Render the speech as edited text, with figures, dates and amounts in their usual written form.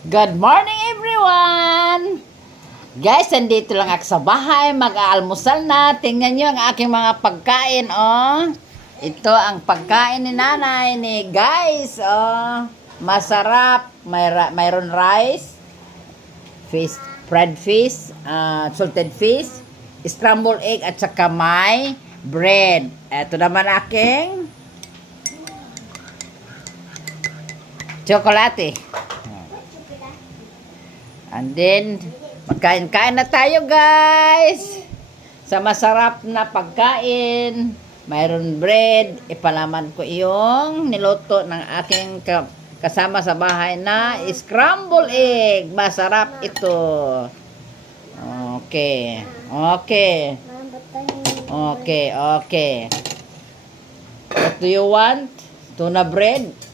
Good morning everyone! Guys, nandito lang ako sa bahay. Mag-aalmusal na. Tingnan nyo ang aking mga pagkain, oh. Ito ang pagkain ni nanay ni guys, oh. Masarap. Mayroon rice, fish, fried fish, salted fish, scrambled egg, at saka may bread. Ito naman aking chocolate. And then, magkain-kain na tayo guys. Sa masarap na pagkain. Mayroon bread. Ipalaman ko yung niluto ng aking kasama sa bahay na scrambled egg. Masarap ito. Okay. Okay. Okay, okay. What do you want? Tuna bread?